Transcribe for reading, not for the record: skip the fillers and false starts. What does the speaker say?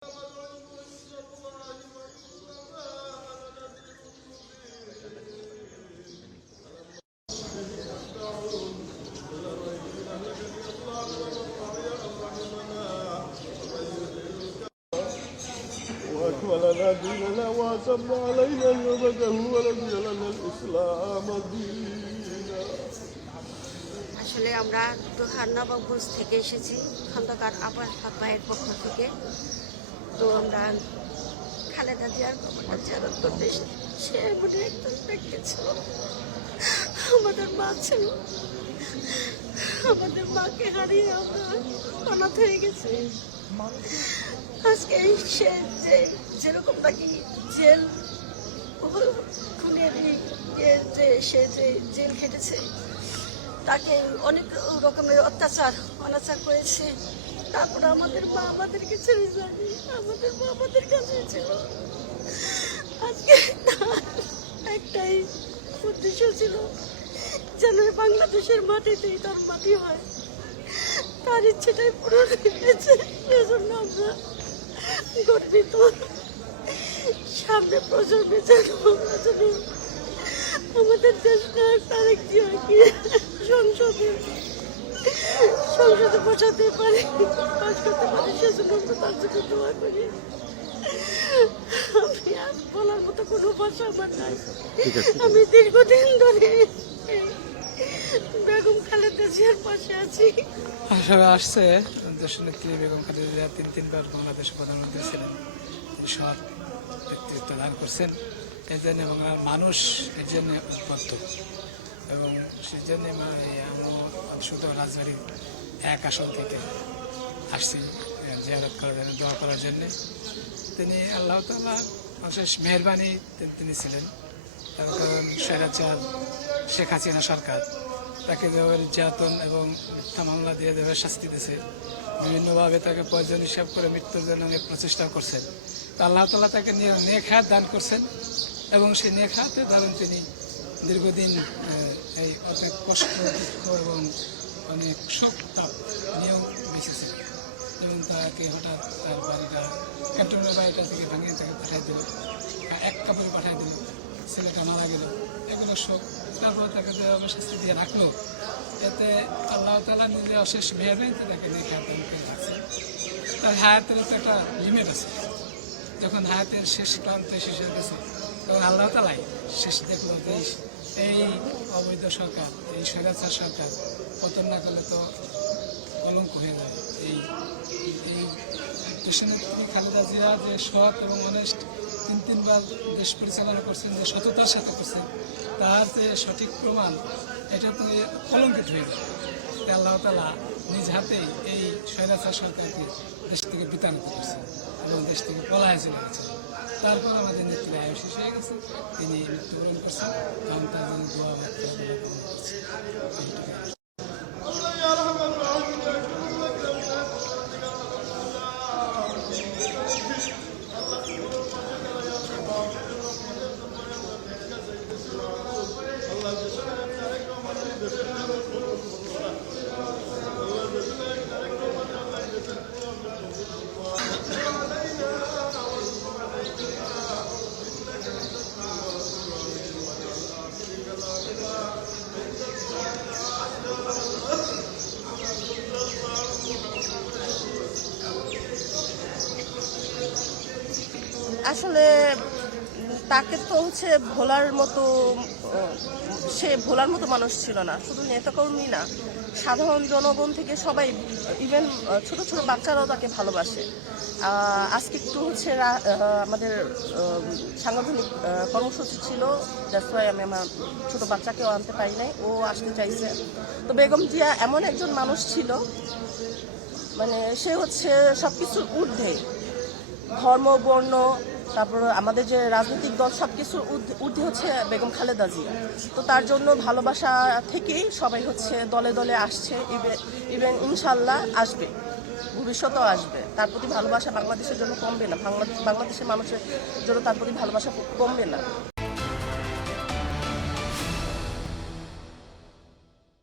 وأكملنا ديننا وأتم علينا نعمته ورضي لنا الإسلام دينا। আসলে আমরা দোহার নবাবগঞ্জ থেকে এসেছি, খন্দকার আব্বাস ভাইয়ের পক্ষ থেকে। তো আমরা খালেদা জিয়ার কবরটা জিয়ারত করতে এসেছি। সে এমন একজন ব্যক্তি ছিল, আমাদের মা ছিল। আমাদের মাকে হারিয়ে আমরা অনাথ হয়ে গেছি। আজকে সে যেরকম নাকি জেল খুনের সে যে জেল খেটেছে, তাকে অনেক রকমের অনাচার করেছে। তারপরে আমাদের মা আমাদেরকে ছেড়ে যায়নি, আমাদের মা আমাদের কাছে ছিল। আজকে একটাই উদ্দেশ্য ছিল যেন বাংলাদেশের মাটিতেই তার মাটি হয়, তার ইচ্ছেটাই পূরণ হয়েছে। সেজন্য আমরা গর্বিত। সামনে প্রজন্মে যেন আমরা যেন আমাদের দেশ নায়ক তারেক জিয়াকে সংসদে বসাতে পারি, পাস করতে পারি। সেজন্য আমরা তার জন্য দোয়া করি। আমি আর বলার মতো কোনো ভাষা আমার নাই। আমি দীর্ঘদিন ধরে বেগম খালেদা জিয়ার পাশে আছি। আসলে আসছে দেশনেত্রী বেগম খালেদা জিয়া তিনবার বাংলাদেশের প্রধানমন্ত্রী ছিলেন, সৎ ব্যক্তিত্ব দান করছেন। এই জন্য বাংলার মানুষ এর জন্য উদ্বুদ্ধ এবং সেই জন্য শুধু রাজবাড়ির এক আসন থেকে আসছি জিয়ারত করার জন্য, দোয়া করার জন্যে। তিনি আল্লাহ তাআলা মানুষের মেহরবানি তিনি ছিলেন। কারণ স্বৈরাচার শেখ হাসিনা সরকার তাকে যেভাবে নির্যাতন এবং মিথ্যা মামলা দিয়ে যেভাবে শাস্তি দিয়েছে, বিভিন্নভাবে তাকে প্রয়োজন হিসাব করে মৃত্যুর জন্য অনেক প্রচেষ্টা করছেন। তা আল্লাহ তাআলা তাকে নেক হায়াত দান করছেন এবং সেই নেক হায়াতের দ্বারা তিনি দীর্ঘদিন এই অনেক কষ্ট এবং অনেক শোক তাপ নিয়েও বেঁচেছেন। এবং তাকে হঠাৎ তার বাড়িটা ক্যান্টনের বাড়িটা থেকে ভাঙিয়ে তাকে পাঠিয়ে দিল, এক কাপড়ে পাঠিয়ে দিল, ছেলেটা মারা গেল, এগুলো শোক। তারপর তাকে যেভাবে শাস্তি দিয়ে রাখলো, এতে আল্লাহ তাআলা নিজে অশেষ মেহরবানিতে তাকে নেক হায়াত দান করে রাখছে। তার হায়াতের তো একটা লিমিট আছে। যখন হায়াতের শেষ প্রান্তে শেষ হয়ে গেছে, তখন আল্লাহ তাআলাই শেষ দেখলো যে এই অবৈধ সরকার, এই স্বৈরাচার সরকার পতন না করলে তো কলঙ্ক হয়ে যায়। এই দেশনেত্রী খালেদা জিয়া যে সৎ এবং অনেস্ট তিনবার দেশ পরিচালনা করছেন, যে সততার সাথে করছেন, তার যে সঠিক প্রমাণ, এটা তো কলঙ্কিত হয়ে যায়। আল্লাহ তাআলা নিজ হাতেই এই স্বৈরাচার সরকারকে দেশ থেকে বিতাড়িত করছেন এবং দেশ থেকে পলায় চলে গেছেন। তারপর আমাদের নেত্রী আয়ু শেষ হয়ে গেছে, তিনি মৃত্যুবরণ করছেন। তখন তার জন্য দোয়া করছে। আসলে তাকে তো ভোলার মতো, সে ভোলার মতো মানুষ ছিল না। শুধু নেতাকর্মী না, সাধারণ জনগণ থেকে সবাই, ইভেন ছোট ছোট বাচ্চারাও তাকে ভালোবাসে। আজকে একটু আমাদের সাংগঠনিক কর্মসূচি ছিল, দ্যাটস ওয়াই আমি আমার ছোট বাচ্চাকেও আনতে পারি নাই, ও আসতে চাইছে। তো বেগম জিয়া এমন একজন মানুষ ছিল, মানে সে সব কিছুর ঊর্ধ্বে, ধর্ম বর্ণ, তারপর আমাদের যে রাজনৈতিক দল, সব কিছুর ঊর্ধ্বে বেগম খালেদা জিয়া। তো তার জন্য ভালোবাসা থেকেই সবাই দলে দলে আসছে, ইভেন ইনশাল্লাহ আসবে, ভবিষ্যতেও আসবে। তার প্রতি ভালোবাসা বাংলাদেশের জন্য কমবে না, বাংলাদেশের মানুষের জন্য তার প্রতি ভালোবাসা কমবে না।